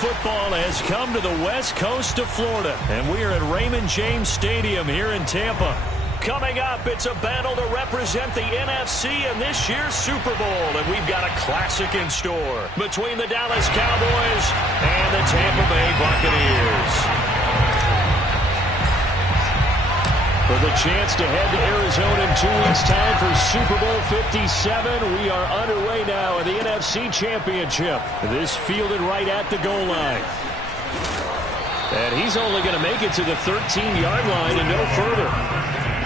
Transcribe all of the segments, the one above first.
football has come to the west coast of Florida, and we are at Raymond James Stadium here in Tampa. Coming up, it's a battle to represent the NFC in this year's Super Bowl, and we've got a classic in store between the Dallas Cowboys and the Tampa Bay Buccaneers. For the chance to head to Arizona in 2 weeks' time for Super Bowl 57, we are underway now in the NFC Championship. This fielded right at the goal line. And he's only going to make it to the 13-yard line and no further.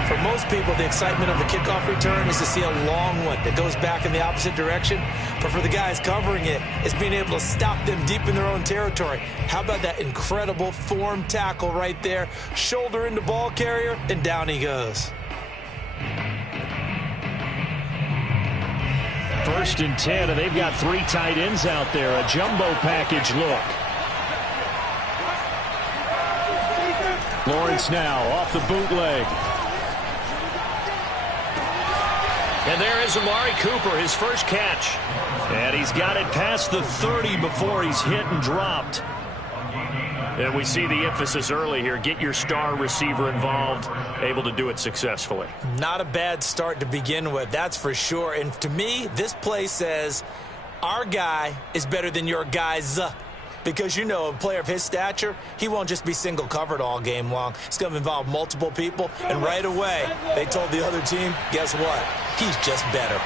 For most people, the excitement of a kickoff return is to see a long one that goes back in the opposite direction. But for the guys covering it, it's being able to stop them deep in their own territory. How about that incredible form tackle right there? Shoulder into ball carrier, and down he goes. 1st and 10, and they've got 3 tight ends out there. A jumbo package look. Lawrence now off the bootleg. And there is Amari Cooper, his first catch. And he's got it past the 30 before he's hit and dropped. And we see the emphasis early here. Get your star receiver involved, able to do it successfully. Not a bad start to begin with, that's for sure. And to me, this play says, our guy is better than your guys. Because, you know, a player of his stature, he won't just be single covered all game long. It's going to involve multiple people. And right away, they told the other team, guess what? He's just better.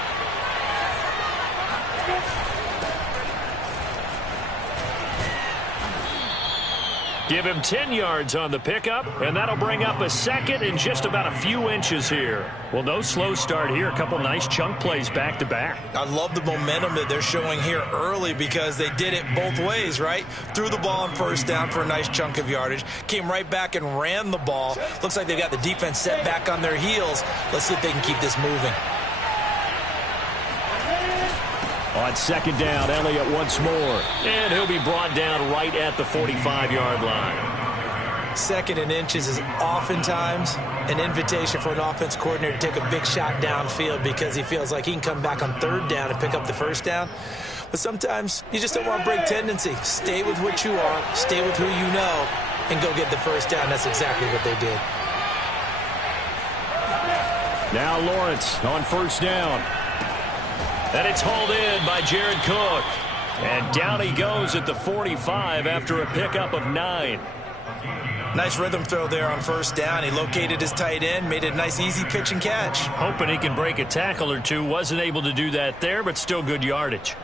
Give him 10 yards on the pickup, and that'll bring up a 2nd and just about a few inches here. Well, no slow start here. A couple nice chunk plays back-to-back. I love the momentum that they're showing here early because they did it both ways, right? Threw the ball on 1st down for a nice chunk of yardage. Came right back and ran the ball. Looks like they've got the defense set back on their heels. Let's see if they can keep this moving. On 2nd down, Elliott once more. And he'll be brought down right at the 45-yard line. 2nd and inches is oftentimes an invitation for an offense coordinator to take a big shot downfield because he feels like he can come back on 3rd down and pick up the 1st down. But sometimes you just don't want to break tendency. Stay with what you are, stay with who you know, and go get the 1st down. That's exactly what they did. Now Lawrence on 1st down. And it's hauled in by Jared Cook. And down he goes at the 45 after a pickup of 9. Nice rhythm throw there on 1st down. He located his tight end, made it a nice easy pitch and catch. Hoping he can break a tackle or two. Wasn't able to do that there, but still good yardage.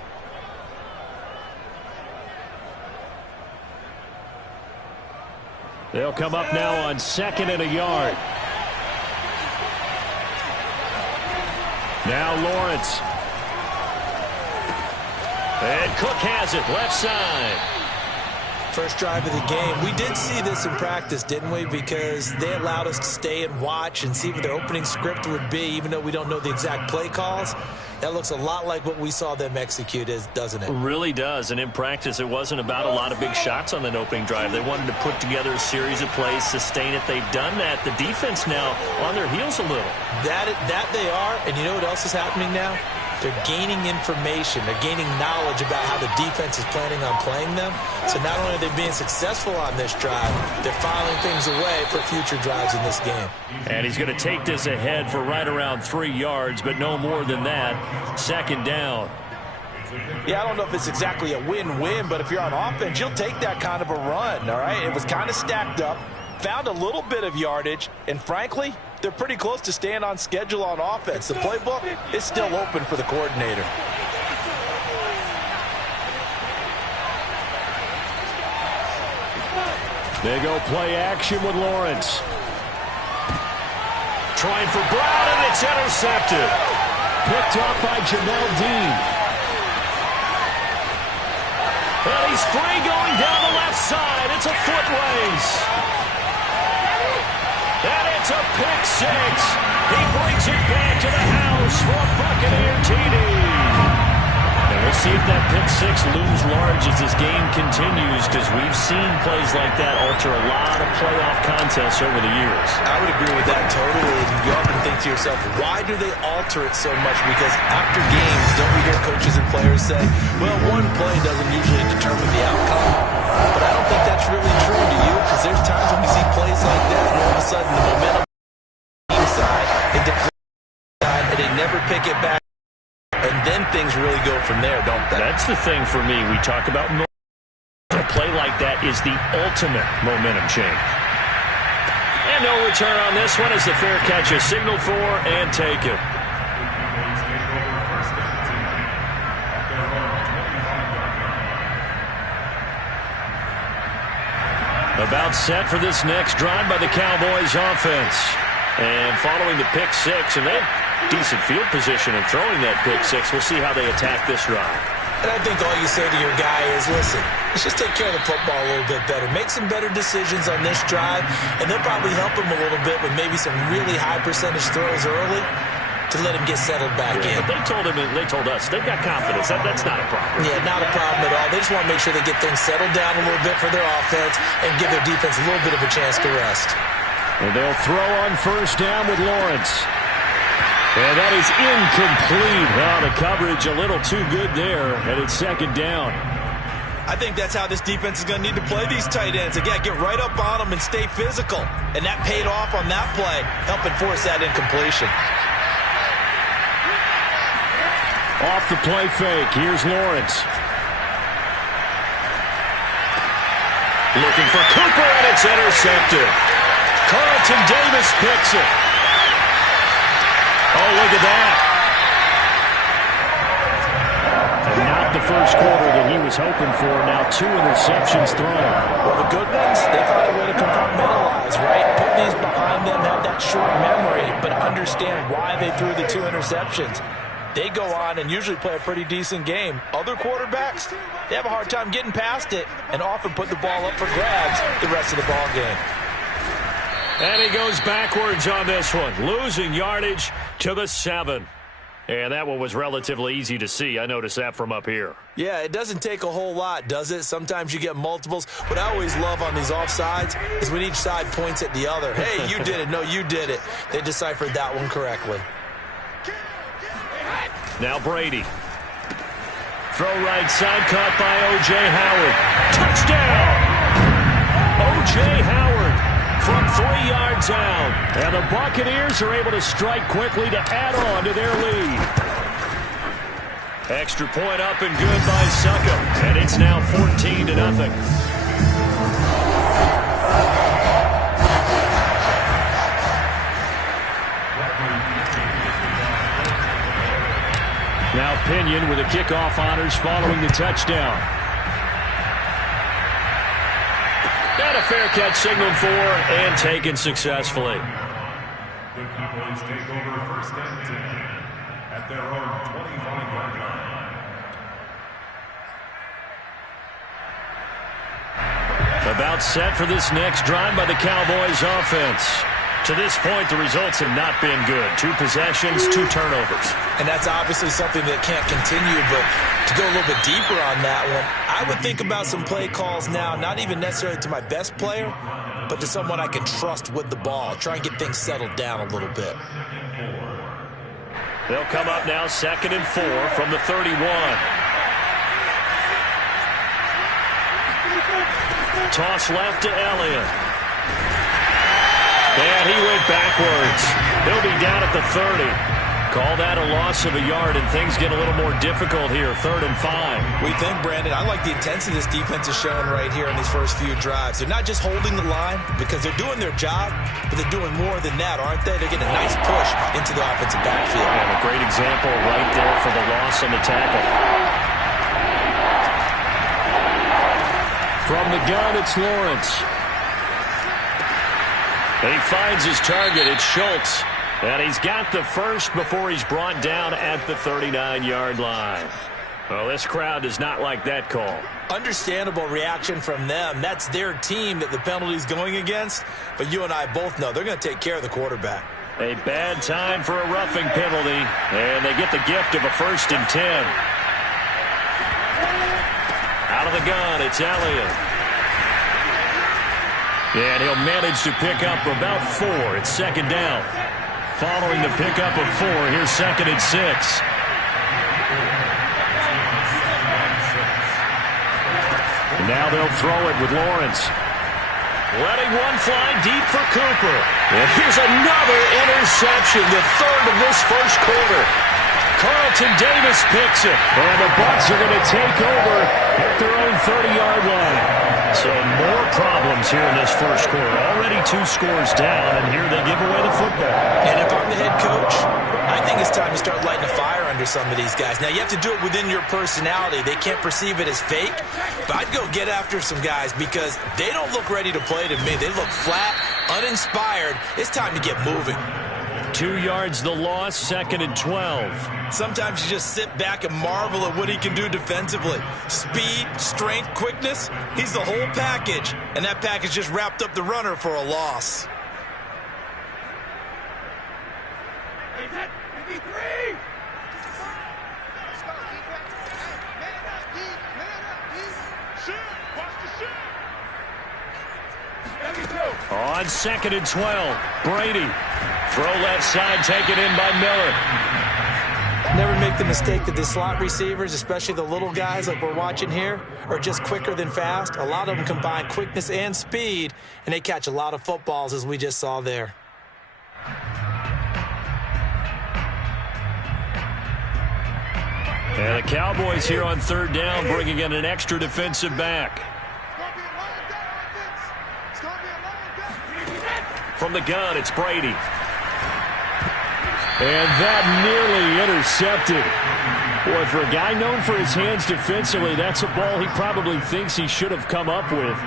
They'll come up now on 2nd and a yard. Now Lawrence. And Cook has it, left side. First drive of the game. We did see this in practice, didn't we? Because they allowed us to stay and watch and see what their opening script would be, even though we don't know the exact play calls. That looks a lot like what we saw them execute, doesn't it? It really does. And in practice, it wasn't about a lot of big shots on that opening drive. They wanted to put together a series of plays, sustain it. They've done that. The defense now on their heels a little. That they are. And you know what else is happening now? They're gaining information. They're gaining knowledge about how the defense is planning on playing them. So not only are they being successful on this drive, they're filing things away for future drives in this game. And he's going to take this ahead for right around 3 yards, but no more than that. 2nd down. Yeah, I don't know if it's exactly a win-win, but if you're on offense, you'll take that kind of a run, all right? It was kind of stacked up, found a little bit of yardage, and frankly, they're pretty close to staying on schedule on offense. The playbook is still open for the coordinator. They go play action with Lawrence. Trying for Brown, and it's intercepted. Picked up by Jamel Dean. And he's free going down the left side. It's a foot race. And it's a pick 6. He brings it back to the house for a Buccaneer TD. And we'll see if that pick 6 looms large as this game continues, because we've seen plays like that alter a lot of playoff contests over the years. I would agree with that totally. You often think to yourself, why do they alter it so much? Because after games, don't we hear coaches and players say, well, one play doesn't usually determine the outcome? things really go from there, don't they? That's the thing for me. We talk about a play like that is the ultimate momentum change. And no return on this one as the fair catch is signaled for and taken. About set for this next drive by the Cowboys offense. And following the pick six, and they have decent field position in throwing that pick six. We'll see how they attack this drive. And I think all you say to your guy is, listen, let's just take care of the football a little bit better. Make some better decisions on this drive, and they'll probably help him a little bit with maybe some really high percentage throws early to let him get settled back in. But they told him, and they told us, they've got confidence. That's not a problem. Yeah, not a problem at all. They just want to make sure they get things settled down a little bit for their offense and give their defense a little bit of a chance to rest. And they'll throw on first down with Lawrence. And that is incomplete. Oh, the coverage a little too good there, and it's second down. I think that's how this defense is going to need to play these tight ends. Again, get right up on them and stay physical. And that paid off on that play, helping force that incompletion. Off the play fake. Here's Lawrence. Looking for Cooper, and it's intercepted. Carlton Davis picks it. Oh, look at that. And not the first quarter that he was hoping for. Now 2 interceptions thrown. Well, the good ones, they find a way to compartmentalize, right? Put these behind them, have that short memory, but understand why they threw the 2 interceptions. They go on and usually play a pretty decent game. Other quarterbacks, they have a hard time getting past it and often put the ball up for grabs the rest of the ball game. And he goes backwards on this one, losing yardage to the 7. And that one was relatively easy to see. I noticed that from up here. Yeah, it doesn't take a whole lot, does it? Sometimes you get multiples. What I always love on these offsides is when each side points at the other. Hey, you did it. No, you did it. They deciphered that one correctly. Now Brady. Throw right side, caught by O.J. Howard. Touchdown! O.J. Howard from 3 yards out. And the Buccaneers are able to strike quickly to add on to their lead. Extra point up and good by Succop. And it's now 14-0. Now Pinion with the kickoff honors following the touchdown. And a fair catch signaled for and taken successfully. The Cowboys take over first and 10 at their own 25-yard line. About set for this next drive by the Cowboys offense. To this point, the results have not been good. 2 possessions, 2 turnovers. And that's obviously something that can't continue, but to go a little bit deeper on that one, I would think about some play calls now, not even necessarily to my best player, but to someone I can trust with the ball. Try and get things settled down a little bit. They'll come up now 2nd and 4 from the 31. Toss left to Elliott. And he went backwards. He'll be down at the 30. Call that a loss of a yard, and things get a little more difficult here. 3rd and 5. We think, Brandon, I like the intensity this defense is showing right here in these first few drives. They're not just holding the line because they're doing their job, but they're doing more than that, aren't they? They're getting a nice push into the offensive backfield. And a great example right there for the loss on the tackle. From the gun, it's Lawrence. He finds his target. It's Schultz. And he's got the first before he's brought down at the 39-yard line. Well, this crowd does not like that call. Understandable reaction from them. That's their team that the penalty's going against. But you and I both know they're going to take care of the quarterback. A bad time for a roughing penalty. And they get the gift of a 1st and 10. Out of the gun, it's Elliott. And he'll manage to pick up about 4. It's 2nd down. Following the pickup of 4, here's 2nd and 6. And now they'll throw it with Lawrence. Letting one fly deep for Cooper. And here's another interception, the 3rd of this first quarter. Carlton Davis picks it. And the Bucs are going to take over at their own 30-yard line. So more problems here in this first quarter. Already 2 scores down, and here they give away the football. And if I'm the head coach, I think it's time to start lighting a fire under some of these guys. Now, you have to do it within your personality. They can't perceive it as fake, but I'd go get after some guys because they don't look ready to play to me. They look flat, uninspired. It's time to get moving. 2 yards the loss, 2nd and 12. Sometimes you just sit back and marvel at what he can do defensively. Speed, strength, quickness, he's the whole package. And that package just wrapped up the runner for a loss. On 2nd and 12, Brady. Throw left side, taken in by Miller. Never make the mistake that the slot receivers, especially the little guys like we're watching here, are just quicker than fast. A lot of them combine quickness and speed, and they catch a lot of footballs, as we just saw there. And the Cowboys here on 3rd down, bringing in an extra defensive back. From the gun, it's Brady. And that nearly intercepted. Boy, for a guy known for his hands defensively, that's a ball he probably thinks he should have come up with.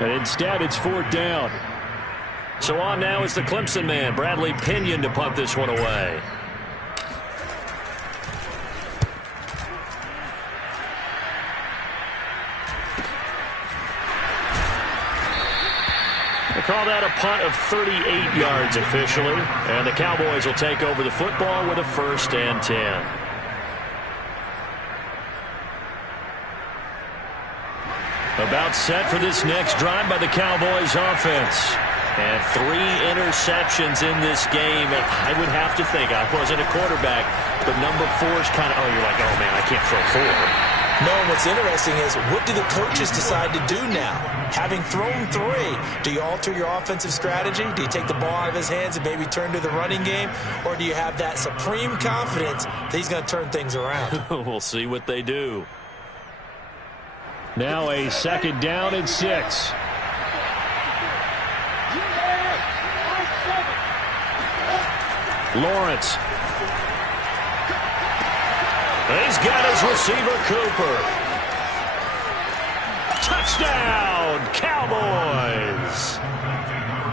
And instead, it's 4th down. So on now is the Clemson man, Bradley Pinion, to punt this one away. They call that a punt of 38 yards officially. And the Cowboys will take over the football with a 1st and 10. About set for this next drive by the Cowboys offense. And 3 interceptions in this game. And I would have to think, I wasn't a quarterback, but number 4 is kind of, you're like, oh man, I can't throw 4. No, and what's interesting is, what do the coaches decide to do now? Having thrown 3, do you alter your offensive strategy? Do you take the ball out of his hands and maybe turn to the running game? Or do you have that supreme confidence that he's going to turn things around? We'll see what they do. Now a 2nd down and 6. Lawrence. He's got his receiver, Cooper. Touchdown, Cowboys.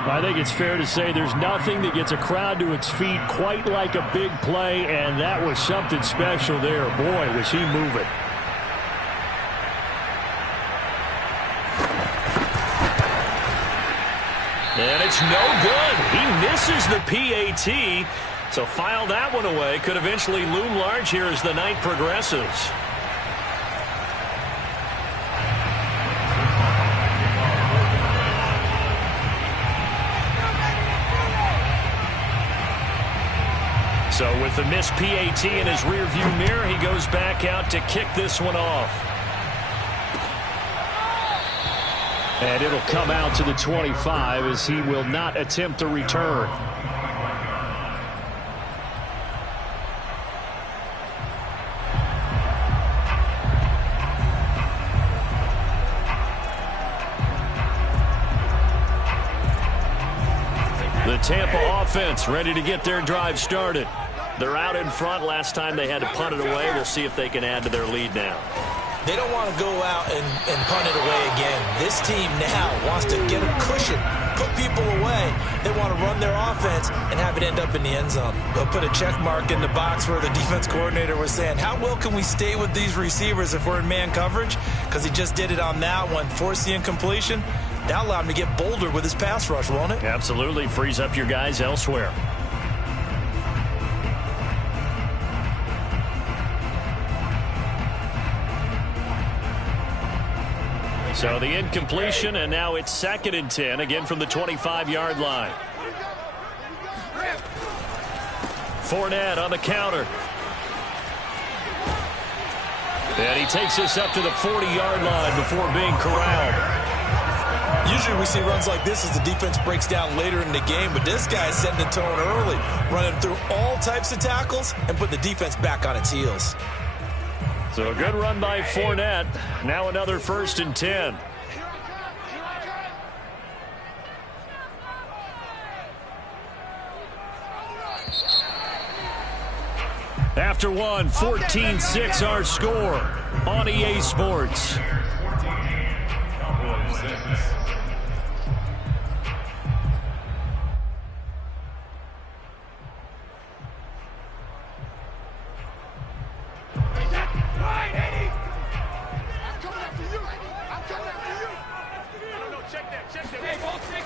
I think it's fair to say there's nothing that gets a crowd to its feet quite like a big play, and that was something special there. Boy, was he moving. And it's no good. He misses the PAT. So file that one away. Could eventually loom large here as the night progresses. So with the missed PAT in his rearview mirror, he goes back out to kick this one off. And it'll come out to the 25 as he will not attempt a return. The Tampa offense ready to get their drive started. They're out in front. Last time they had to punt it away. We'll see if they can add to their lead now. They don't want to go out and punt it away again. This team now wants to get a cushion, put people away. They want to run their offense and have it end up in the end zone. They'll put a check mark in the box where the defense coordinator was saying, how well can we stay with these receivers if we're in man coverage? Because he just did it on that one, forced the incompletion. That allowed him to get bolder with his pass rush, won't it? Absolutely. Frees up your guys elsewhere. So the incompletion, and now it's 2nd and 10, again from the 25-yard line. Fournette on the counter. And he takes us up to the 40-yard line before being corralled. Usually we see runs like this as the defense breaks down later in the game, but this guy is setting the tone early, running through all types of tackles and putting the defense back on its heels. So a good run by Fournette. Now another 1st and 10. After one, 14-6 our score on EA Sports.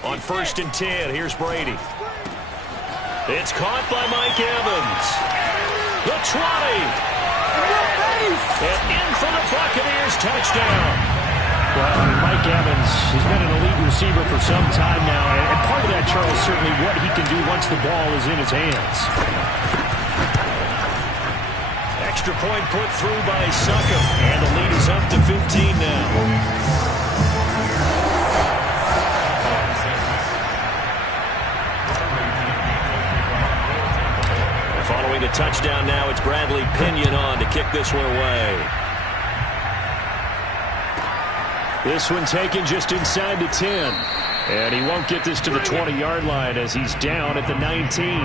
On 1st and 10, here's Brady. It's caught by Mike Evans. The 20. And in for the Buccaneers touchdown. Well, Mike Evans has been an elite receiver for some time now, and part of that, Charles, certainly what he can do once the ball is in his hands. Extra point put through by Succop, and the lead is up to 15 now. Following a touchdown now, it's Bradley Pinion on to kick this one away. This one taken just inside the 10. And he won't get this to the 20-yard line as he's down at the 19.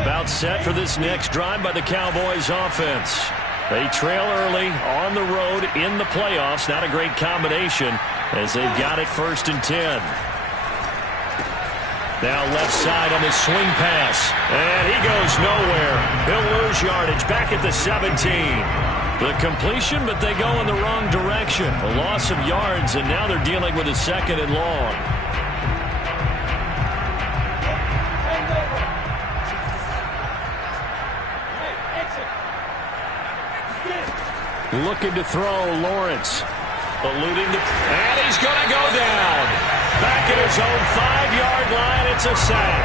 About set for this next drive by the Cowboys offense. They trail early on the road in the playoffs. Not a great combination as they've got it 1st and 10. Now left side on the swing pass. And he goes nowhere. He'll lose yardage back at the 17. The completion, but they go in the wrong direction. A loss of yards, and now they're dealing with a 2nd and long. Looking to throw, Lawrence. Eluding the... And he's going to go down. Back at his own 5-yard line, it's a sack.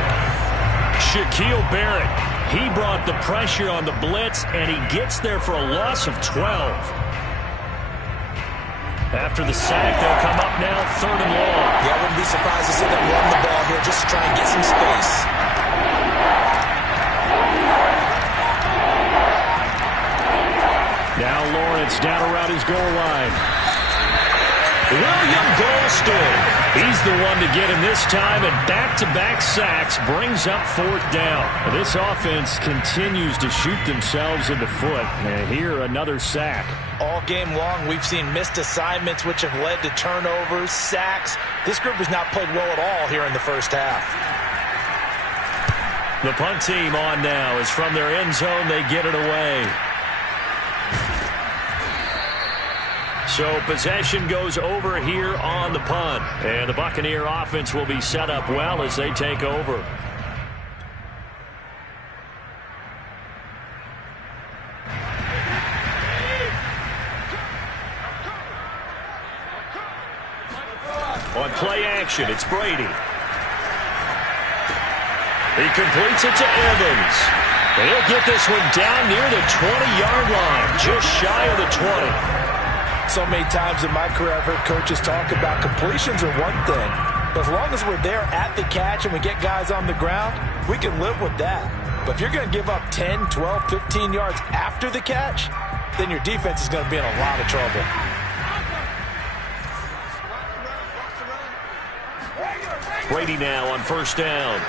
Shaquille Barrett, he brought the pressure on the blitz, and he gets there for a loss of 12. After the sack, they'll come up now 3rd and long. Yeah, I wouldn't be surprised to see them run the ball here just to try and get some space. Now Lawrence down around his goal line. William Golston. He's the one to get him this time, and back-to-back sacks brings up 4th down. This offense continues to shoot themselves in the foot. And here, another sack. All game long, we've seen missed assignments, which have led to turnovers, sacks. This group has not played well at all here in the first half. The punt team on now is from their end zone. They get it away. So possession goes over here on the punt. And the Buccaneer offense will be set up well as they take over. On play action, it's Brady. He completes it to Evans. And he'll get this one down near the 20-yard line, just shy of the 20. So many times in my career I've heard coaches talk about completions are one thing. But as long as we're there at the catch and we get guys on the ground, we can live with that. But if you're going to give up 10, 12, 15 yards after the catch, then your defense is going to be in a lot of trouble. Brady now on 1st down.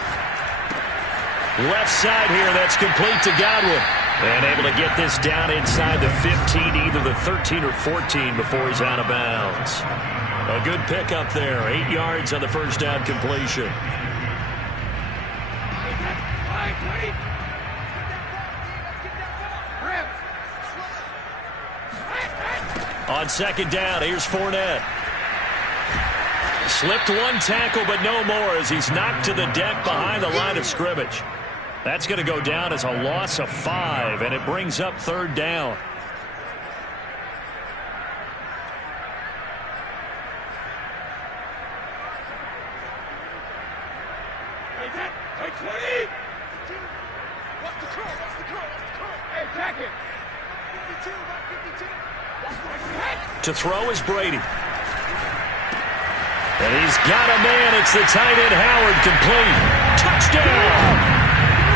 Left side here, that's complete to Godwin. And able to get this down inside the 15, either the 13 or 14 before he's out of bounds. A good pickup there. 8 yards on the 1st down completion. On 2nd down, here's Fournette. Slipped one tackle, but no more as he's knocked to the deck behind the line of scrimmage. That's going to go down as a loss of 5, and it brings up 3rd down. To throw is Brady. And he's got a man. It's the tight end, Howard, complete. Touchdown!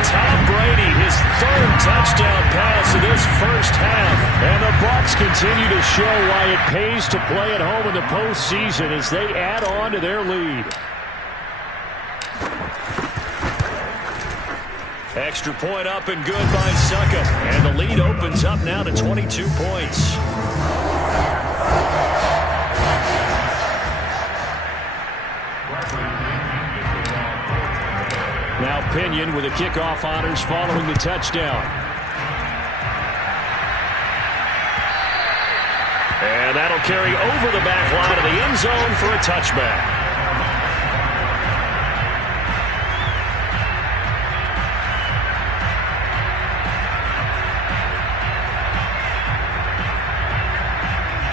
Tom Brady, his third touchdown pass of this first half. And the Bucs continue to show why it pays to play at home in the postseason as they add on to their lead. Extra point up and good by Succop. And the lead opens up now to 22 points. Now Pinion with the kickoff honors following the touchdown. And that'll carry over the back line of the end zone for a touchback.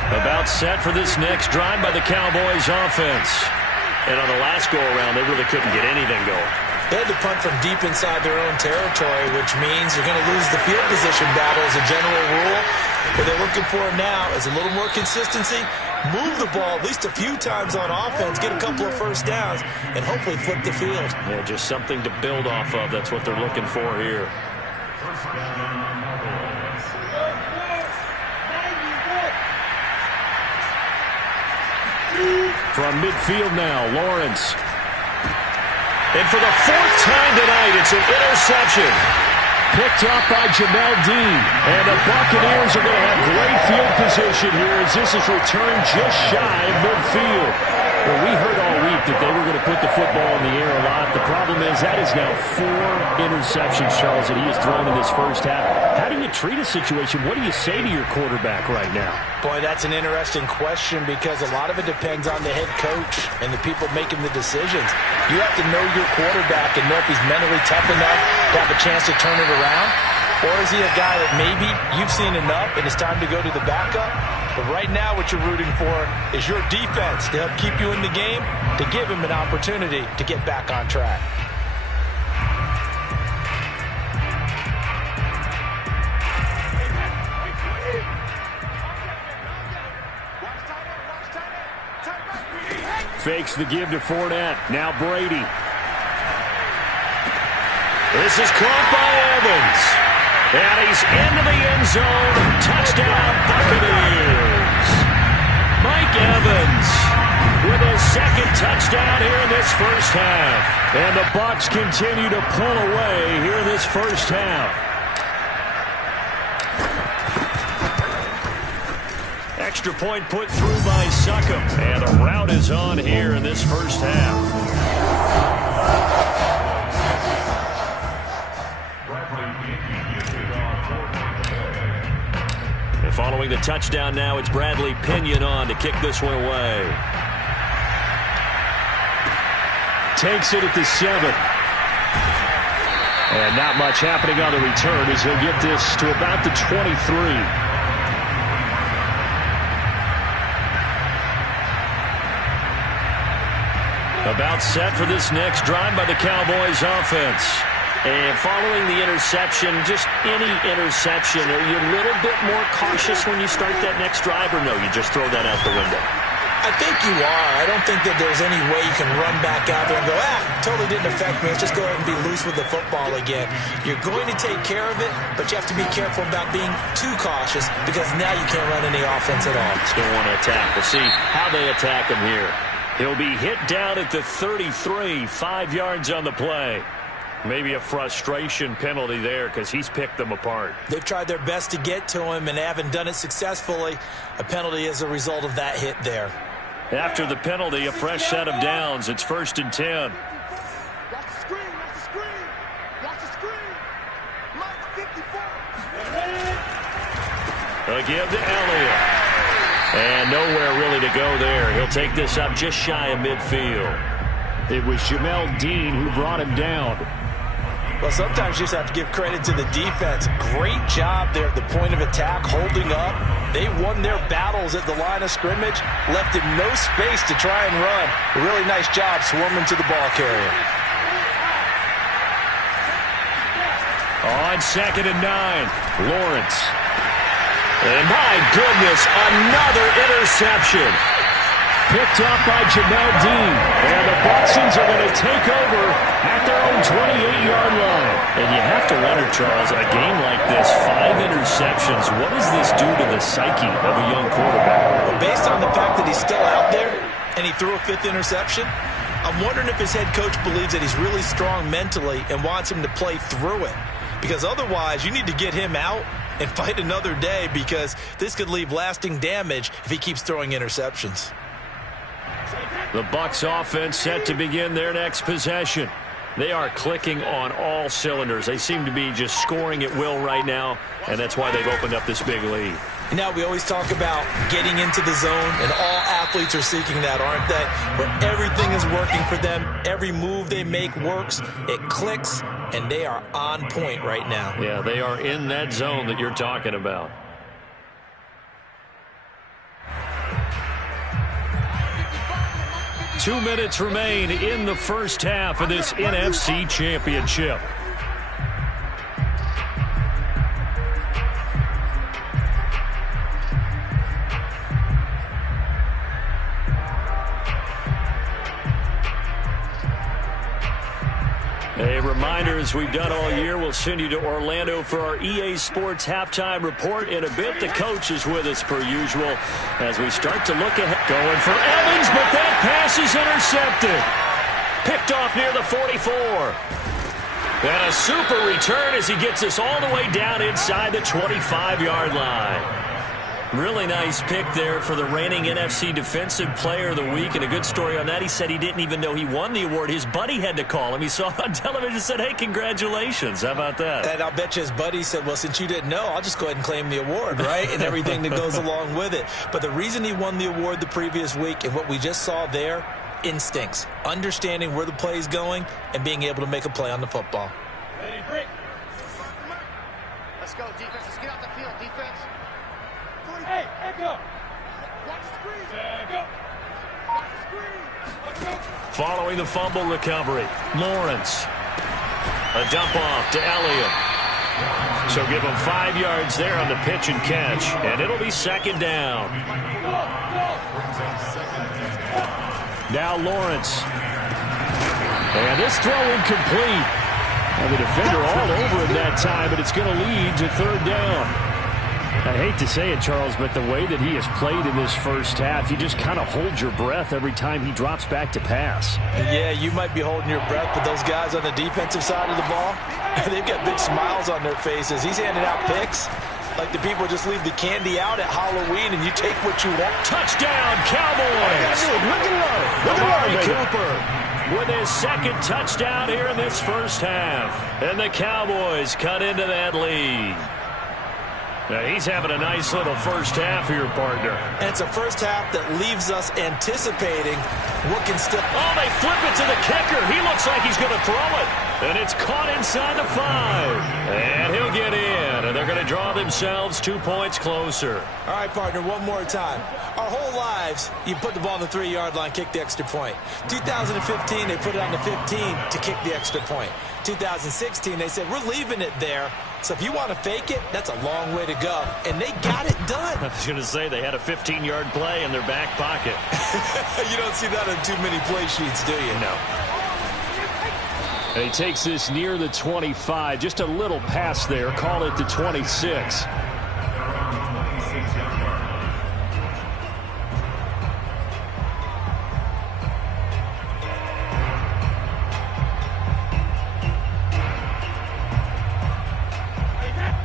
About set for this next drive by the Cowboys offense. And on the last go-around, they really couldn't get anything going. They had to punt from deep inside their own territory, which means you're going to lose the field position battle as a general rule. What they're looking for now is a little more consistency, move the ball at least a few times on offense, get a couple of first downs, and hopefully flip the field. Yeah, just something to build off of. That's what they're looking for here. From midfield now, Lawrence. And for the fourth time tonight, it's an interception. Picked up by Jamel Dean. And the Buccaneers are going to have great field position here as this is returned just shy of midfield. Well, we heard all week that they were going to put the football in the air a lot. The problem is that is now 4 interceptions, Charles, that he has thrown in this first half. How do you treat a situation? What do you say to your quarterback right now? Boy, that's an interesting question because a lot of it depends on the head coach and the people making the decisions. You have to know your quarterback and know if he's mentally tough enough to have a chance to turn it around. Or is he a guy that maybe you've seen enough and it's time to go to the backup? But right now what you're rooting for is your defense to help keep you in the game, to give him an opportunity to get back on track. Fakes the give to Fournette. Now Brady. This is caught by Evans. And he's into the end zone. Touchdown, Buccaneers. Mike Evans with his second touchdown here in this first half. And the Bucs continue to pull away here in this first half. Extra point put through by Succop. And the route is on here in this first half. And following the touchdown now, it's Bradley Pinion on to kick this one away. Takes it at the 7. And not much happening on the return as he'll get this to about the 23. About set for this next drive by the Cowboys offense. And following the interception, just any interception, are you a little bit more cautious when you start that next drive, or no, you just throw that out the window? I think you are. I don't think that there's any way you can run back out there and go, totally didn't affect me. Let's just go ahead and be loose with the football again. You're going to take care of it, but you have to be careful about being too cautious because now you can't run any offense at all. Still want to attack. We'll see how they attack him here. He'll be hit down at the 33, 5 yards on the play. Maybe a frustration penalty there because he's picked them apart. They've tried their best to get to him and haven't done it successfully. A penalty as a result of that hit there. After the penalty, a fresh set of downs. It's 1st and 10. Watch the screen, watch the screen. Watch the screen. Mike 54. A give to Elliott. And nowhere really to go there. He'll take this up just shy of midfield. It was Jamel Dean who brought him down. Well, sometimes you just have to give credit to the defense. Great job there at the point of attack, holding up. They won their battles at the line of scrimmage, left him no space to try and run. A really nice job swarming to the ball carrier. On 2nd and 9, Lawrence. And my goodness, another interception. Picked up by Jamel Dean. And the Bucsons are going to take over at their own 28-yard line. And you have to wonder, Charles, a game like this, 5 interceptions, what does this do to the psyche of a young quarterback? Well, based on the fact that he's still out there and he threw a 5th interception, I'm wondering if his head coach believes that he's really strong mentally and wants him to play through it. Because otherwise, you need to get him out and fight another day, because this could leave lasting damage if he keeps throwing interceptions. The Bucs offense set to begin their next possession. They are clicking on all cylinders. They seem to be just scoring at will right now, and that's why they've opened up this big lead. Now, we always talk about getting into the zone, and all athletes are seeking that, aren't they? Where everything is working for them, every move they make works, it clicks, and they are on point right now. Yeah, they are in that zone that you're talking about. Two minutes remain in the first half of this NFC Championship. A reminder, as we've done all year, we'll send you to Orlando for our EA Sports halftime report in a bit. The coach is with us per usual as we start to look ahead. Going for Evans, but that pass is intercepted. Picked off near the 44. And a super return as he gets us all the way down inside the 25-yard line. Really nice pick there for the reigning NFC Defensive Player of the Week. And a good story on that, he said he didn't even know he won the award. His buddy had to call him. He saw it on television and said, hey, congratulations. How about that? And I'll bet you his buddy said, well, since you didn't know, I'll just go ahead and claim the award, right? And everything that goes along with it. But the reason he won the award the previous week and what we just saw there, instincts, understanding where the play is going and being able to make a play on the football. Ready, break. Let's go, defense. Let's get out the field, defense. Hey, echo. Watch the screen. Echo. Watch the screen. Let's go. Following the fumble recovery, Lawrence. A dump off to Elliott. So give him 5 yards there on the pitch and catch, and it'll be 2nd down. Now Lawrence. And this throw incomplete. And the defender all over him that time, but it's going to lead to 3rd down. I hate to say it, Charles, but the way that he has played in this first half, you just kind of hold your breath every time he drops back to pass. Yeah, you might be holding your breath, but those guys on the defensive side of the ball, they've got big smiles on their faces. He's handing out picks like the people just leave the candy out at Halloween and you take what you want. Touchdown, Cowboys! Amari Cooper with his 2nd touchdown here in this first half. And the Cowboys cut into that lead. Now he's having a nice little first half here, partner. And it's a first half that leaves us anticipating what can still... Oh, they flip it to the kicker. He looks like he's going to throw it. And it's caught inside the 5. And he'll get in. And they're going to draw themselves 2 points closer. All right, partner, one more time. Our whole lives, you put the ball on the 3-yard line, kick the extra point. 2015, they put it on the 15 to kick the extra point. 2016, they said, we're leaving it there. So if you want to fake it, that's a long way to go. And they got it done. I was going to say they had a 15-yard play in their back pocket. You don't see that on too many play sheets, do you? No. And he takes this near the 25. Just a little pass there. Call it the 26.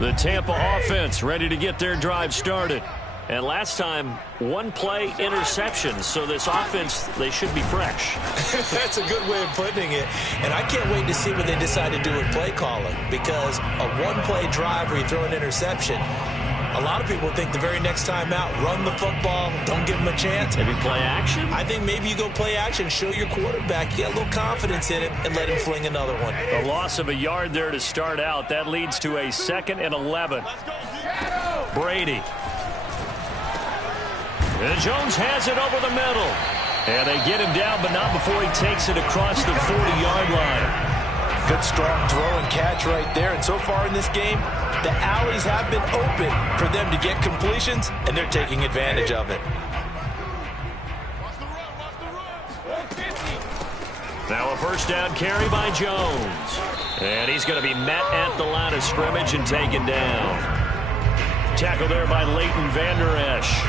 The Tampa offense ready to get their drive started. And last time, 1 play interception. So this offense, they should be fresh. That's a good way of putting it. And I can't wait to see what they decide to do with play calling. Because a 1-play drive where you throw an interception, a lot of people think the very next time out, run the football, don't give them a chance. Maybe play action? I think maybe you go play action, show your quarterback, get a little confidence in it, and let him fling another one. A loss of a yard there to start out. That leads to a 2nd and 11. Brady. And Jones has it over the middle. And they get him down, but not before he takes it across the 40-yard line. Good strong throw and catch right there. And so far in this game, the alleys have been open for them to get completions, and they're taking advantage of it. Now a first down carry by Jones. And he's going to be met at the line of scrimmage and taken down. Tackle there by Leighton Vander Esch.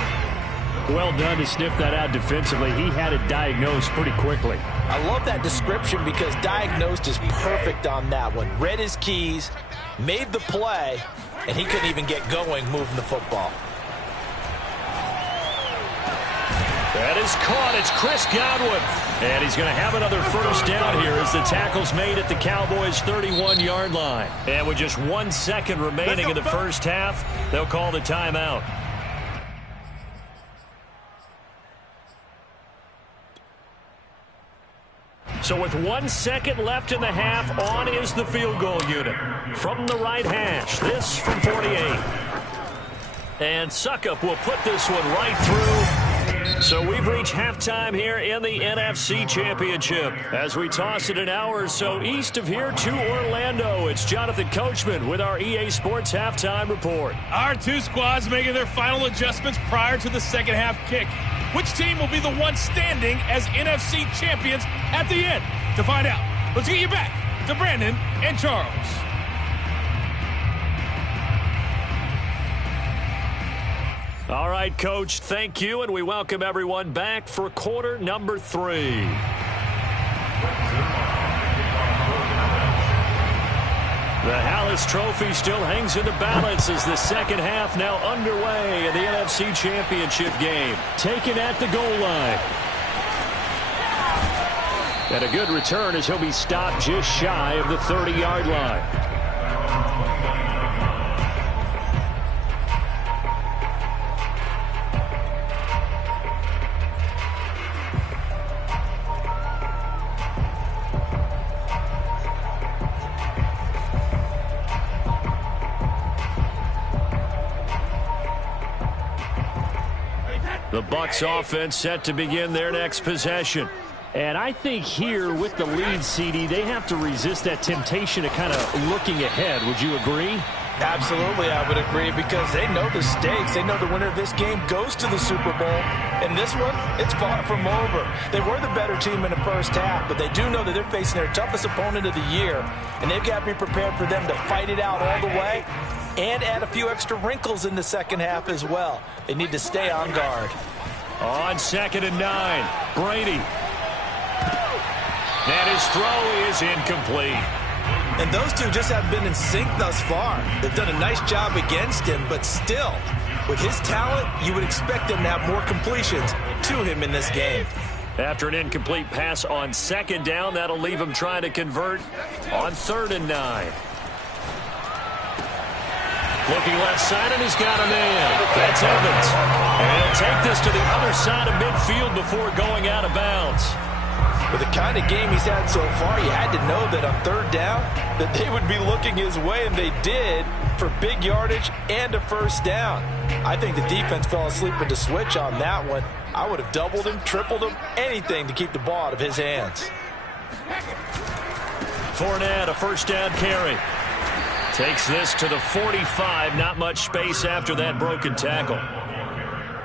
Well done to sniff that out defensively. He had it diagnosed pretty quickly. I love that description because diagnosed is perfect on that one. Read his keys, made the play, and he couldn't even get going moving the football. That is caught. It's Chris Godwin. And he's going to have another first down here as the tackle's made at the Cowboys' 31-yard line. And with just 1 second remaining in the first half, they'll call the timeout. So with 1 second left in the half, on is the field goal unit. From the right hash, this from 48. And Succop will put this one right through. So we've reached halftime here in the NFC Championship. As we toss it an hour or so east of here to Orlando, it's Jonathan Coachman with our EA Sports Halftime Report. Our two squads making their final adjustments prior to the second half kick. Which team will be the one standing as NFC champions at the end? To find out, let's get you back to Brandon and Charles. All right, Coach, thank you, and we welcome everyone back for quarter number 3. The Hallis Trophy still hangs in the balance as the second half now underway in the NFC Championship game. Taken at the goal line. And a good return as he'll be stopped just shy of the 30-yard line. The Bucs offense set to begin their next possession. And I think here with the lead, CD, they have to resist that temptation of kind of looking ahead. Would you agree? Absolutely, I would agree, because they know the stakes. They know the winner of this game goes to the Super Bowl. And this one, it's far from over. They were the better team in the first half, but they do know that they're facing their toughest opponent of the year, and they've got to be prepared for them to fight it out all the way and add a few extra wrinkles in the second half as well. They need to stay on guard. On 2nd and 9, Brady. And his throw is incomplete. And those two just have been in sync thus far. They've done a nice job against him, but still, with his talent, you would expect him to have more completions to him in this game. After an incomplete pass on 2nd down, that'll leave him trying to convert on 3rd and 9. Looking left side, and he's got a man. That's Evans. And he'll take this to the other side of midfield before going out of bounds. With the kind of game he's had so far, you had to know that on 3rd down that they would be looking his way, and they did, for big yardage and a first down. I think the defense fell asleep with the switch on that one. I would have doubled him, tripled him, anything to keep the ball out of his hands. Fournette, a first down carry. Takes this to the 45. Not much space after that broken tackle.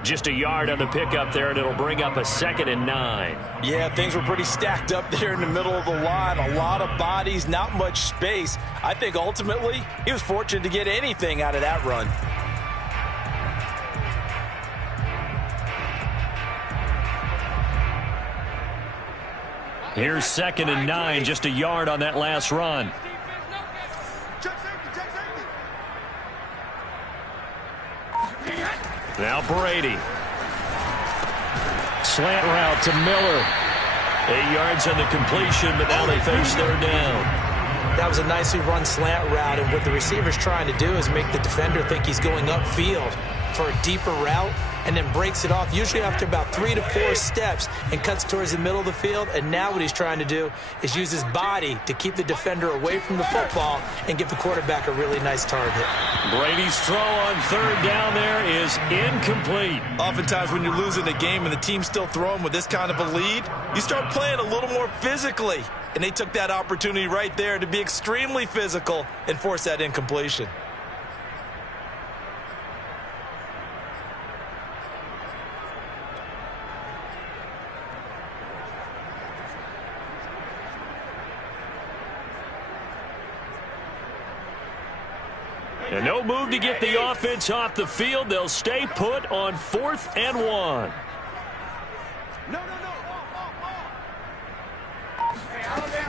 Just a yard on the pickup there, and it'll bring up a 2nd and 9. Yeah, things were pretty stacked up there in the middle of the line. A lot of bodies, not much space. I think ultimately he was fortunate to get anything out of that run. Here's 2nd and 9, just a yard on that last run. Now Brady. Slant route to Miller. 8 yards on the completion, but now they face 3rd down. That was a nicely run slant route, and what the receiver's trying to do is make the defender think he's going upfield for a deeper route, and then breaks it off, usually after about 3 to 4 steps, and cuts towards the middle of the field. And now what he's trying to do is use his body to keep the defender away from the football and give the quarterback a really nice target. Brady's throw on 3rd down there is incomplete. Oftentimes when you're losing a game and the team's still throwing with this kind of a lead, you start playing a little more physically. And they took that opportunity right there to be extremely physical and force that incompletion. And no move to get the offense off the field. They'll stay put on 4th and 1.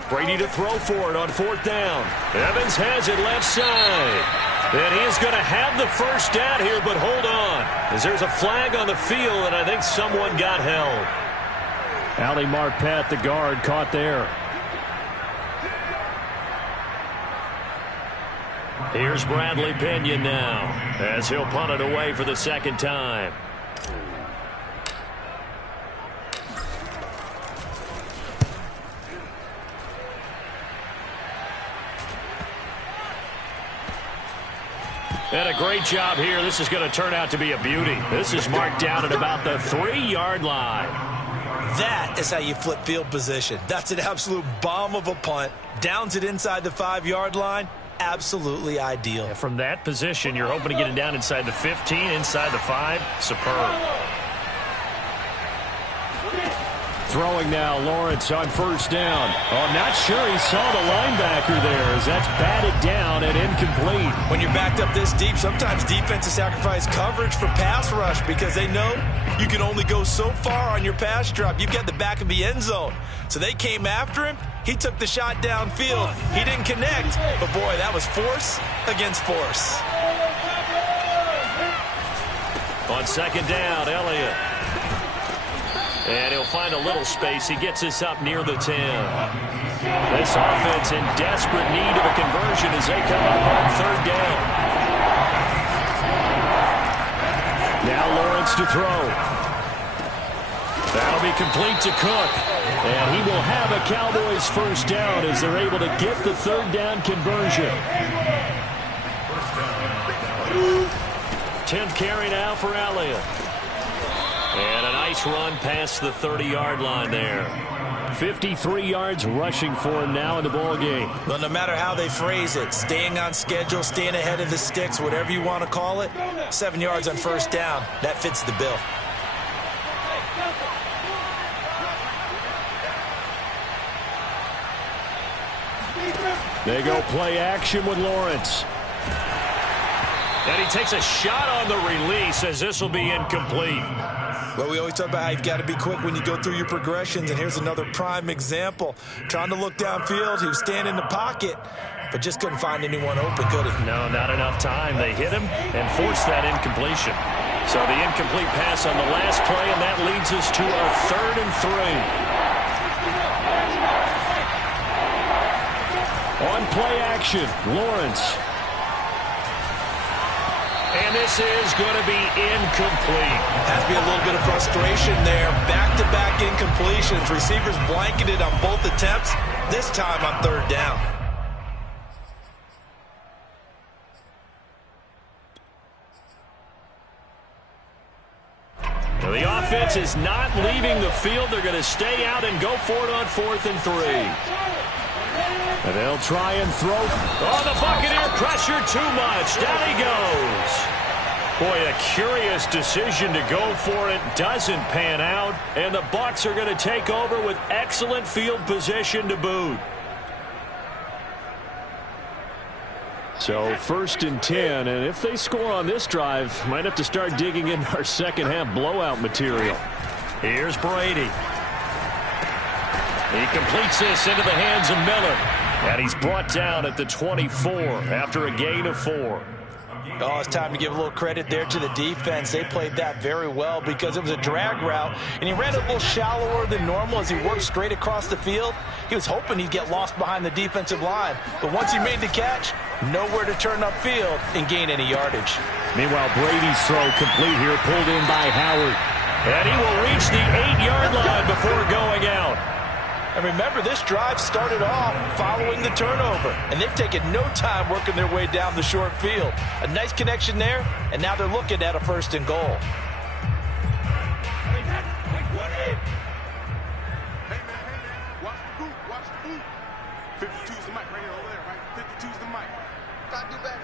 Brady to throw for it on 4th down. Evans has it left side. And he is going to have the first down here, but hold on, as there's a flag on the field, and I think someone got held. Ali Marpet, the guard, caught there. Here's Bradley Pinion now, as he'll punt it away for the 2nd time. And a great job here. This is going to turn out to be a beauty. This is marked down at about the 3-yard line. That is how you flip field position. That's an absolute bomb of a punt. Downs it inside the 5-yard line. Absolutely ideal. And from that position, you're hoping to get it down inside the 15, inside the 5. Superb. Throwing now, Lawrence on 1st down. Oh, I'm not sure he saw the linebacker there, as that's batted down and incomplete. When you're backed up this deep, sometimes defenses sacrifice coverage for pass rush because they know you can only go so far on your pass drop. You've got the back of the end zone. So they came after him. He took the shot downfield. He didn't connect, but boy, that was force against force. On 2nd down, Elliott. And he'll find a little space. He gets us up near the 10. This offense in desperate need of a conversion as they come up on 3rd down. Now Lawrence to throw. That'll be complete to Cook. And he will have a Cowboys 1st down as they're able to get the 3rd down conversion. 10th carry now for Elliott. And a nice run past the 30-yard line there. 53 yards rushing for him now in the ball game. Well, no matter how they phrase it, staying on schedule, staying ahead of the sticks, whatever you want to call it, 7 yards on 1st down, that fits the bill. They go play action with Lawrence. And he takes a shot on the release as this will be incomplete. Well, we always talk about how you've got to be quick when you go through your progressions, and here's another prime example. Trying to look downfield, he was standing in the pocket, but just couldn't find anyone open, could he? No, not enough time. They hit him and forced that incompletion. So the incomplete pass on the last play, and that leads us to our 3rd and 3. On play action, Lawrence. And this is going to be incomplete. Has to be a little bit of frustration there. Back-to-back incompletions. Receivers blanketed on both attempts, this time on 3rd down. Now the offense is not leaving the field. They're going to stay out and go for it on 4th and 3. And they'll try and throw. Oh, the Buccaneer pressure too much. Down he goes. Boy, a curious decision to go for it. Doesn't pan out. And the Bucs are going to take over with excellent field position to boot. So 1st and 10. And if they score on this drive, might have to start digging in our 2nd half blowout material. Here's Brady. He completes this into the hands of Miller. And he's brought down at the 24 after a gain of 4. Oh, it's time to give a little credit there to the defense. They played that very well because it was a drag route, and he ran a little shallower than normal as he worked straight across the field. He was hoping he'd get lost behind the defensive line, but once he made the catch, nowhere to turn upfield and gain any yardage. Meanwhile, Brady's throw complete here, pulled in by Howard. And he will reach the 8-yard line before going out. And remember, this drive started off following the turnover, and they've taken no time working their way down the short field. A nice connection there, and now they're looking at a 1st and goal. Hey, man, watch the boot, watch the boot. 52's the mic right here over there, right? 52's the mic. Gotta do better.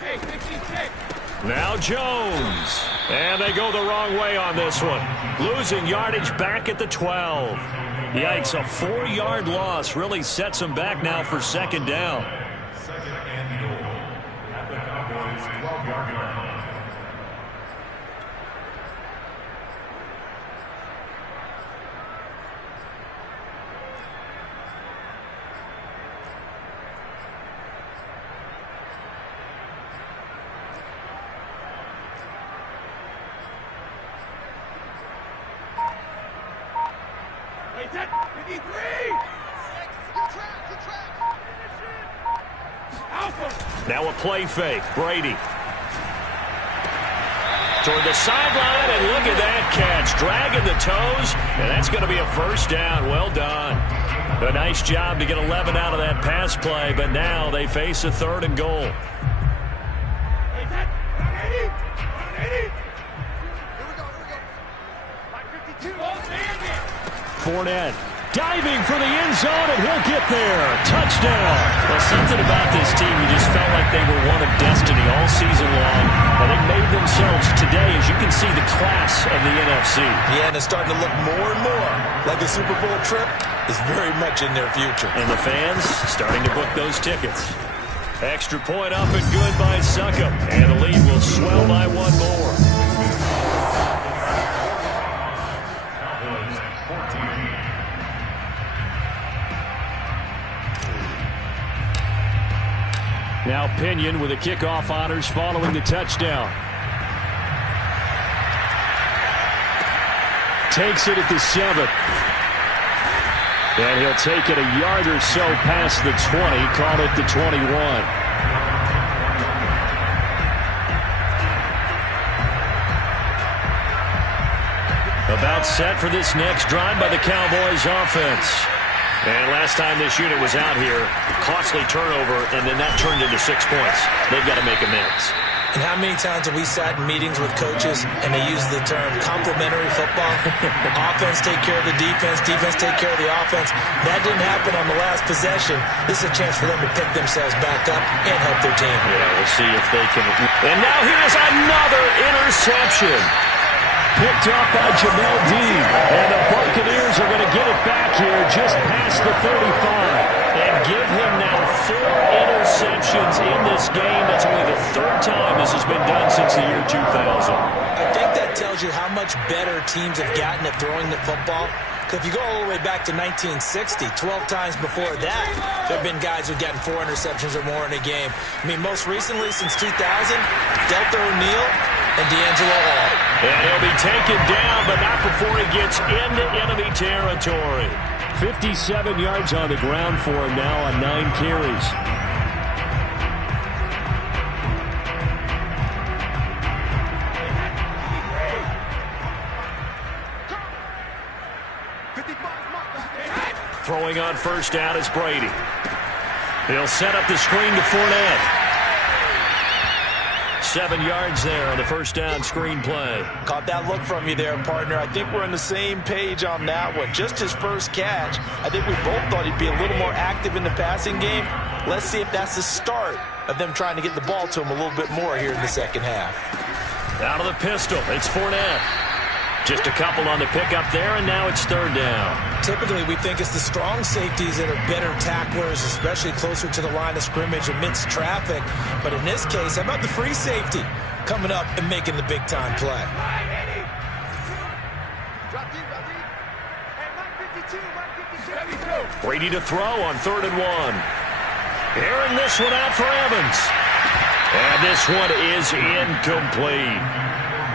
Hey, 56. Now Jones. And they go the wrong way on this one. Losing yardage back at the 12. Yikes, a 4-yard loss really sets them back now for 2nd down. 2nd and goal at the Cowboys' 12-yard line. Now a play fake. Brady. Toward the sideline, and look at that catch. Dragging the toes, and that's going to be a 1st down. Well done. A nice job to get 11 out of that pass play, but now they face a 3rd and goal. Fournette diving for the end zone, and he'll get there. Touchdown. Well, something about this team, you just felt like they were one of destiny all season long. And they made themselves today, as you can see, the class of the NFC. Yeah, and it's starting to look more and more like the Super Bowl trip is very much in their future. And the fans starting to book those tickets. Extra point up and good by Succop. And the lead will swell by 1 more. Now Pinion with the kickoff honors following the touchdown. Takes it at the 7. And he'll take it a yard or so past the 20, call it the 21. About set for this next drive by the Cowboys offense. And last time this unit was out here, costly turnover, and then that turned into 6 points. They've got to make amends. And how many times have we sat in meetings with coaches and they use the term complementary football? Offense take care of the defense, defense take care of the offense. That didn't happen on the last possession. This is a chance for them to pick themselves back up and help their team. Yeah, we'll see if they can. And now here's another interception. Picked up by Jamel Dean. And the Buccaneers are going to get it back here just past the 35. And give him now 4 interceptions in this game. That's only the 3rd time this has been done since the year 2000. I think that tells you how much better teams have gotten at throwing the football. Because if you go all the way back to 1960, 12 times before that, there have been guys who've gotten 4 interceptions or more in a game. I mean, most recently, since 2000, Delta O'Neal and D'Angelo Hall. And he'll be taken down, but not before he gets into enemy territory. 57 yards on the ground for him now on 9 carries. Throwing on 1st down is Brady. He'll set up the screen to Fournette. 7 yards there on the 1st down screen play. Caught that look from you there, partner. I think we're on the same page on that one. Just his first catch. I think we both thought he'd be a little more active in the passing game. Let's see if that's the start of them trying to get the ball to him a little bit more here in the second half. Out of the pistol, it's Fournette. Just a couple on the pickup there, and now it's 3rd down. Typically, we think it's the strong safeties that are better tacklers, especially closer to the line of scrimmage amidst traffic. But in this case, how about the free safety coming up and making the big-time play? Brady to throw on 3rd and 1. Airing this one out for Evans. And this one is incomplete.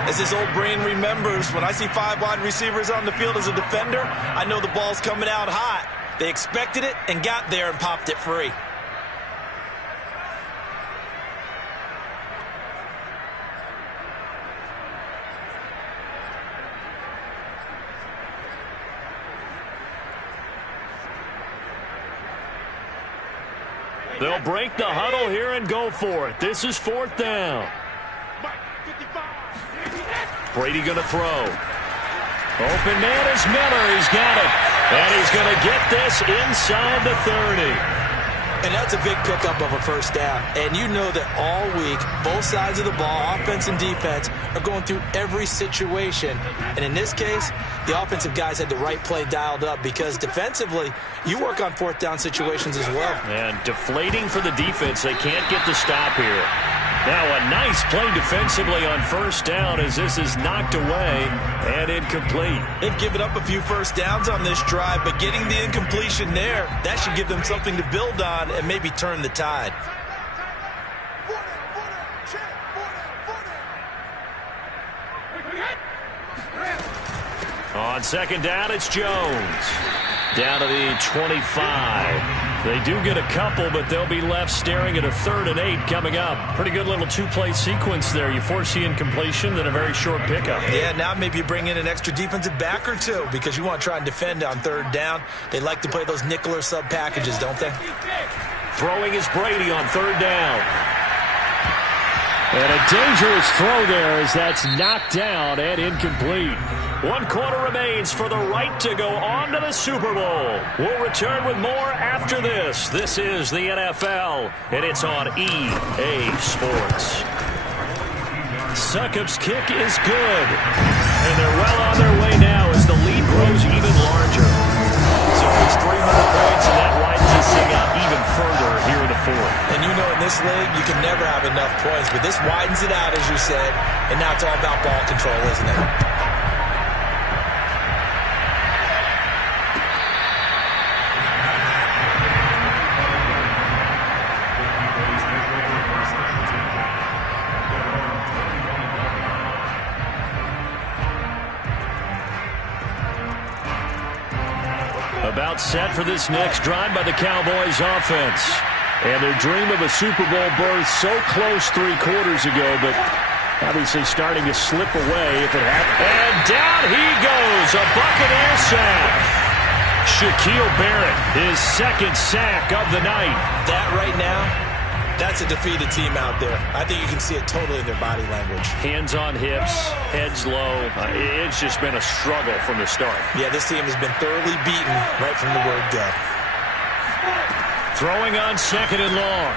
As his old brain remembers, when I see 5 wide receivers on the field as a defender, I know the ball's coming out hot. They expected it and got there and popped it free. They'll break the huddle here and go for it. This is 4th down. Brady going to throw. Open man is Miller. He's got it. And he's going to get this inside the 30. And that's a big pickup of a first down. And you know that all week, both sides of the ball, offense and defense, are going through every situation. And in this case, the offensive guys had the right play dialed up because defensively, you work on 4th down situations as well. And deflating for the defense. They can't get the stop here. Now a nice play defensively on 1st down as this is knocked away and incomplete. They've given up a few first downs on this drive, but getting the incompletion there, that should give them something to build on and maybe turn the tide. On 2nd down, it's Jones. Down to the 25. They do get a couple, but they'll be left staring at a 3rd and 8 coming up. Pretty good little 2-play sequence there. You force the incompletion, then a very short pickup. Yeah, now maybe you bring in an extra defensive back or two because you want to try and defend on 3rd down. They like to play those nickel or sub packages, don't they? Throwing is Brady on 3rd down. And a dangerous throw there as that's knocked down and incomplete. 1 quarter remains for the right to go on to the Super Bowl. We'll return with more after this. This is the NFL, and it's on EA Sports. Succop's kick is good. And they're well on their way now as the lead grows even larger. So it's 3 more points, and that widens this thing out even further here in the 4th. And you know in this league, you can never have enough points, but this widens it out, as you said, and now it's all about ball control, isn't it? About set for this next drive by the Cowboys offense. And their dream of a Super Bowl berth so close 3 quarters ago, but obviously starting to slip away if it happens. And down he goes, a Buccaneer sack. Shaquille Barrett, his 2nd sack of the night. That right now, that's a defeated team out there. I think you can see it totally in their body language. Hands on hips, heads low. It's just been a struggle from the start. Yeah, this team has been thoroughly beaten right from the word go. Throwing on 2nd and long.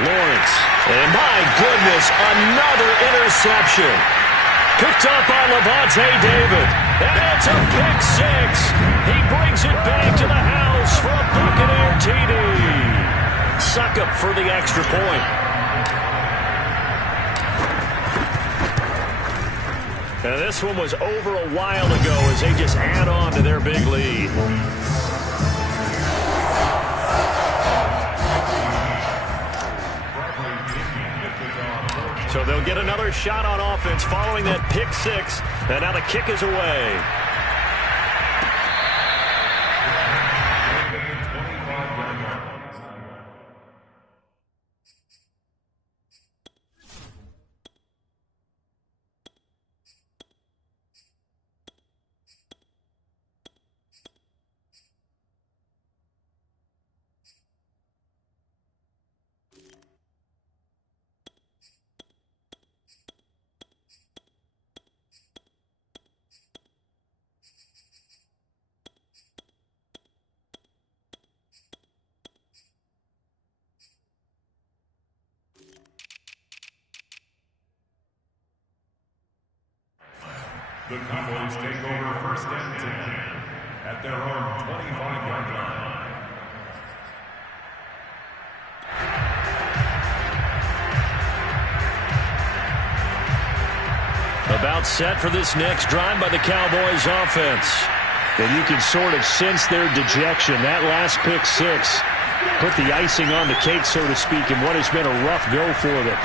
Lawrence. And my goodness, another interception. Picked up by Lavonte David. And it's a pick 6. He brings it back to the house for a Buccaneer TD. Succop for the extra point. Now this one was over a while ago as they just add on to their big lead. So they'll get another shot on offense following that pick 6. And now the kick is away. The Cowboys take over 1st and 10 at their own 25-yard line. About set for this next drive by the Cowboys offense. And you can sort of sense their dejection. That last pick 6 put the icing on the cake, so to speak, in what has been a rough go for them.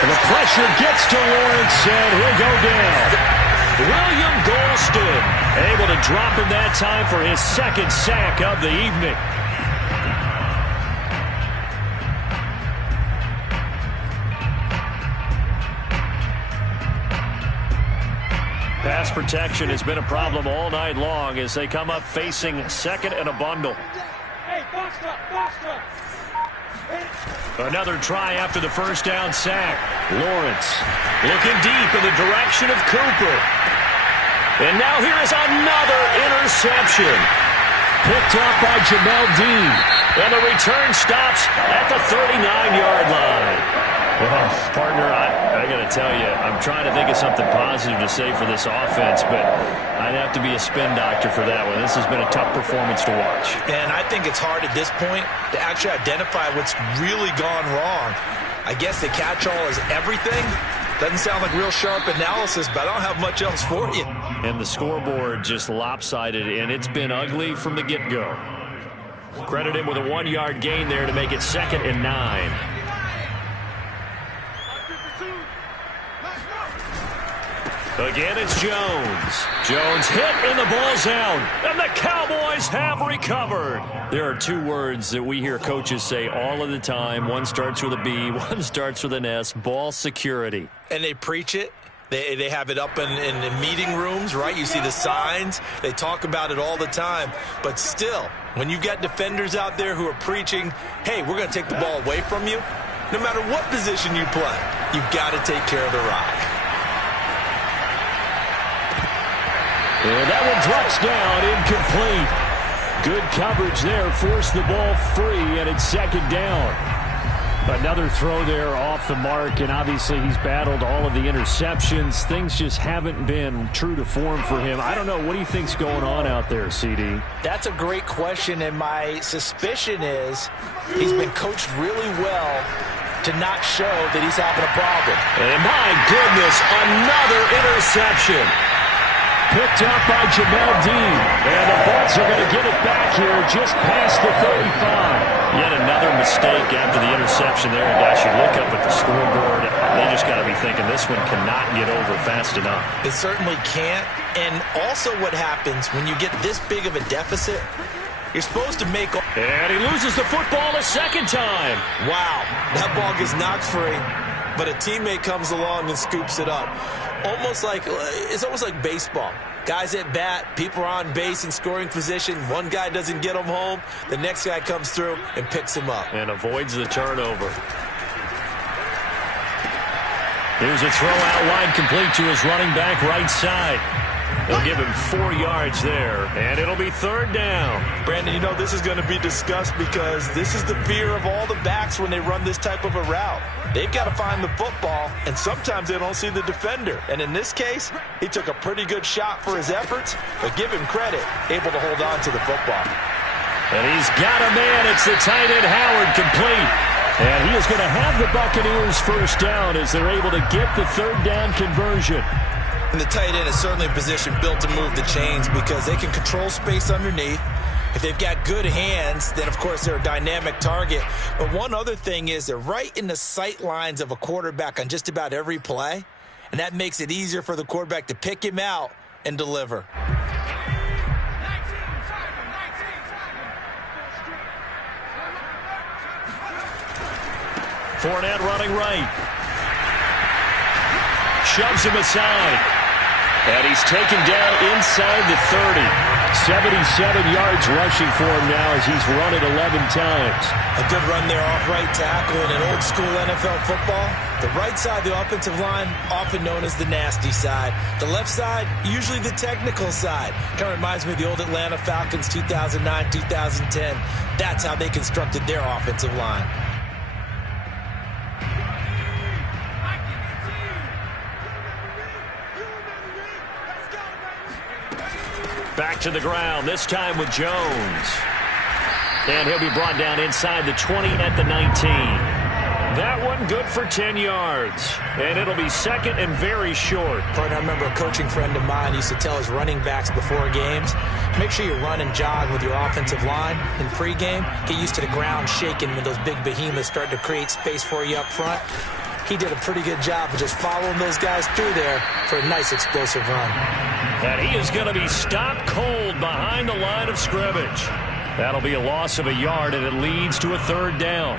And the pressure gets to Lawrence, and he'll go down. William Golston able to drop him that time for his 2nd sack of the evening. Pass protection has been a problem all night long as they come up facing 2nd and a bundle. Hey, box up, box up. Another try after the first down sack. Lawrence looking deep in the direction of Cooper. And now here is another interception. Picked up by Jamel Dean. And the return stops at the 39-yard line. Well, partner, I got to tell you, I'm trying to think of something positive to say for this offense, but I'd have to be a spin doctor for that one. This has been a tough performance to watch. And I think it's hard at this point to actually identify what's really gone wrong. I guess the catch-all is everything. Doesn't sound like real sharp analysis, but I don't have much else for you. And the scoreboard just lopsided, and it's been ugly from the get-go. Credit him with a 1-yard gain there to make it 2nd and 9. Again, it's Jones. Jones hit and the ball's out. And the Cowboys have recovered. There are two words that we hear coaches say all of the time. One starts with a B, one starts with an S. Ball security. And they preach it. They have it up in meeting rooms, right? You see the signs. They talk about it all the time. But still, when you've got defenders out there who are preaching, hey, we're going to take the ball away from you, no matter what position you play, you've got to take care of the rock. And that one drops down, incomplete. Good coverage there, forced the ball free, and it's 2nd down. Another throw there off the mark, and obviously he's battled all of the interceptions. Things just haven't been true to form for him. I don't know, what do you think's going on out there, CD? That's a great question, and my suspicion is he's been coached really well to not show that he's having a problem. And my goodness, another interception. Picked up by Jamel Dean. And the Bucs are going to get it back here just past the 35. Yet another mistake after the interception there. And guys, you look up at the scoreboard, they just got to be thinking this one cannot get over fast enough. It certainly can't. And also what happens when you get this big of a deficit, you're supposed to make... And he loses the football a second time. Wow, that ball gets knocked free, but a teammate comes along and scoops it up. It's almost like baseball. Guys at bat, people are on base in scoring position. One guy doesn't get him home. The next guy comes through and picks him up. And avoids the turnover. Here's a throw out wide, complete to his running back right side. They'll give him 4 yards there, and it'll be 3rd down. Brandon, you know this is going to be discussed because this is the fear of all the backs when they run this type of a route. They've got to find the football, and sometimes they don't see the defender. And in this case, he took a pretty good shot for his efforts, but give him credit, able to hold on to the football. And he's got a man. It's the tight end, Howard, complete. And he is going to have the Buccaneers 1st down as they're able to get the 3rd down conversion. And the tight end is certainly a position built to move the chains because they can control space underneath. If they've got good hands, then, of course, they're a dynamic target. But one other thing is they're right in the sight lines of a quarterback on just about every play, and that makes it easier for the quarterback to pick him out and deliver. Fournette running right. Shoves him aside. And he's taken down inside the 30. 77 yards rushing for him now as he's run it 11 times. A good run there off right tackle in an old school NFL football. The right side of the offensive line, often known as the nasty side. The left side, usually the technical side. Kind of reminds me of the old Atlanta Falcons 2009, 2010. That's how they constructed their offensive line. Back to the ground, this time with Jones. And he'll be brought down inside the 20 at the 19. That one good for 10 yards. And it'll be 2nd and very short. Partner, I remember a coaching friend of mine used to tell his running backs before games, make sure you run and jog with your offensive line in pregame. Get used to the ground shaking when those big behemoths start to create space for you up front. He did a pretty good job of just following those guys through there for a nice explosive run. And he is going to be stopped cold behind the line of scrimmage. That'll be a loss of a yard, and it leads to a 3rd down.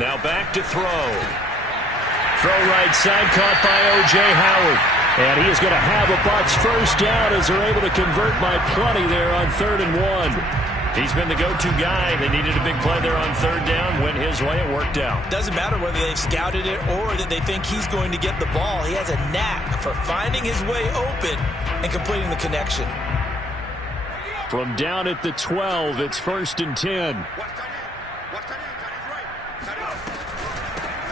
Now Now back to throw. Throw right side, caught by O.J. Howard. And he is going to have a Bucs first down as they're able to convert by plenty there on 3rd and 1. He's been the go-to guy. They needed a big play there on 3rd down. Went his way. It worked out. Doesn't matter whether they've scouted it or that they think he's going to get the ball. He has a knack for finding his way open and completing the connection. From down at the 12, it's 1st and 10.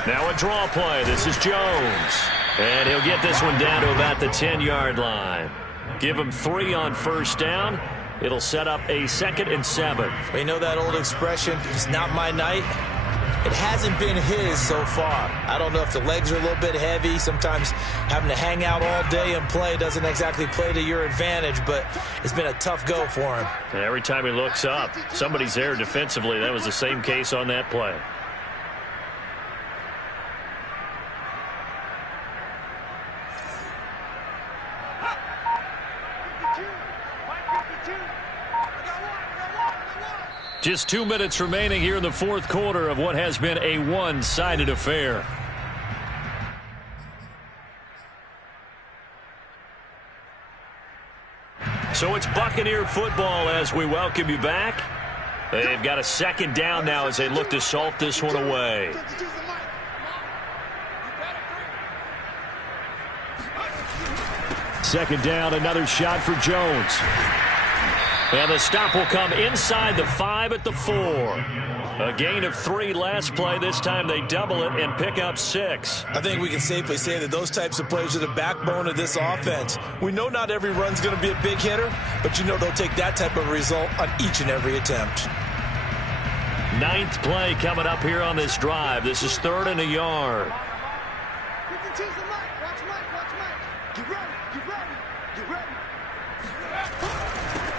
Now a draw play. This is Jones. And he'll get this one down to about the 10-yard line. Give him 3 on 1st down. It'll set up a 2nd and 7. You know that old expression, it's not my night? It hasn't been his so far. I don't know if the legs are a little bit heavy. Sometimes having to hang out all day and play doesn't exactly play to your advantage, but it's been a tough go for him. And every time he looks up, somebody's there defensively. That was the same case on that play. Just 2 minutes remaining here in the 4th quarter of what has been a one-sided affair. So it's Buccaneer football as we welcome you back. They've got a 2nd down now as they look to salt this one away. 2nd down, another shot for Jones. And the stop will come inside the 5 at the 4. A gain of 3 last play. This time they double it and pick up 6. I think we can safely say that those types of plays are the backbone of this offense. We know not every run's going to be a big hitter, but you know they'll take that type of result on each and every attempt. 9th play coming up here on this drive. This is 3rd and a yard.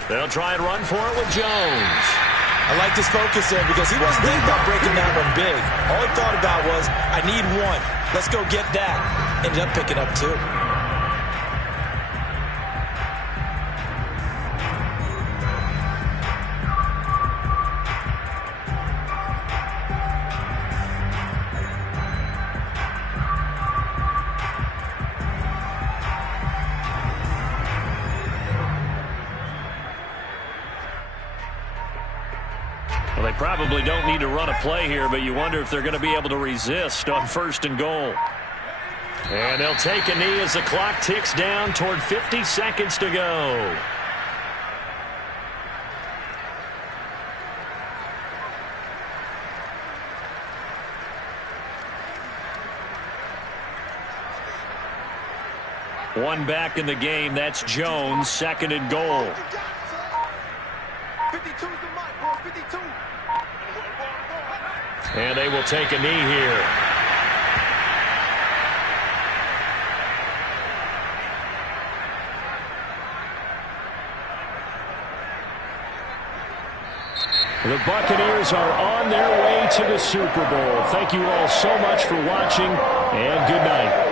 They'll try and run for it with Jones. I like his focus there because he wasn't thinking about breaking that one big. All he thought about was, I need 1. Let's go get that. Ended up picking up 2. Well, they probably don't need to run a play here, but you wonder if they're going to be able to resist on 1st and goal. And they'll take a knee as the clock ticks down toward 50 seconds to go. One back in the game. That's Jones. 2nd and goal. 52's the mark, boys. 52. And they will take a knee here. The Buccaneers are on their way to the Super Bowl. Thank you all so much for watching, and good night.